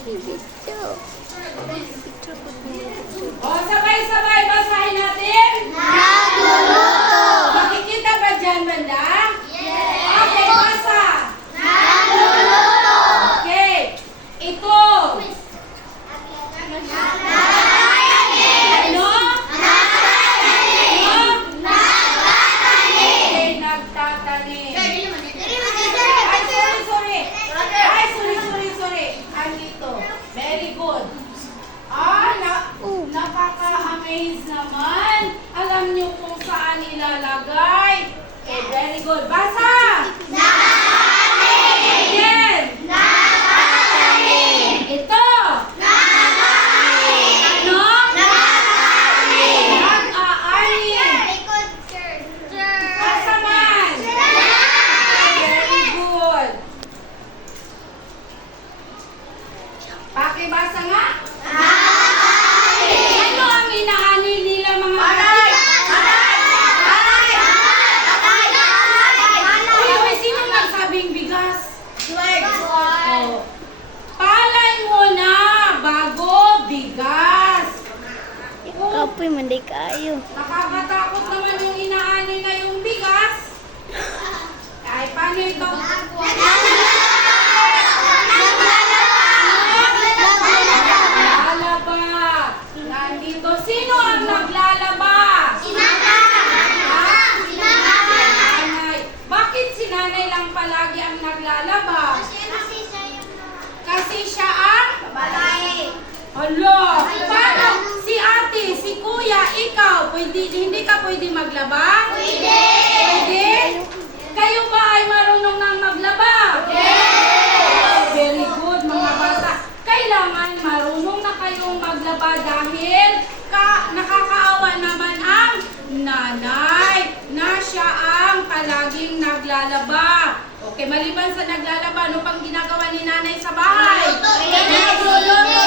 O, sabay-sabay basahin natin. Nagluluto. Makikita ba dyan, banda? Yes. Okay, basa. Nagluluto. Okay. Ito. Ano? Okay, nagtatanim. Ay, sorry. Andito. Very good. Nakaka-amaze naman. Alam niyo kung saan ilalagay. Okay, very good. Basa! Again! Ito! Ano? Nag-aani. Basa man! Very good. Pakibasa nga. Ano ang inaani nila mga anak? Uy, sino nagsabing bigas? Oh. Palay mo na bago bigas. Kapoy, manday kayo. Nakakatakot naman yung inaani na yung bigas. Ay, paano ito? Naglalaba. Nandito. Sino ang naglalaba? Nanay. Bakit si nanay lang palagi ang naglalaba? Kasi siya ang? Hala. Paano? Si ate, si kuya, ikaw, hindi ka pwede maglaba? Pwede? Kayo ba ay marunong nang maglaba? Very good, mga bata. Kailangan marunong na kayong maglaba dahil nakakaawa naman ang nanay na siya ang palaging naglalaba. Okay, maliban sa naglalaba, ano pang ginagawa ni nanay sa bahay? Nagluluto.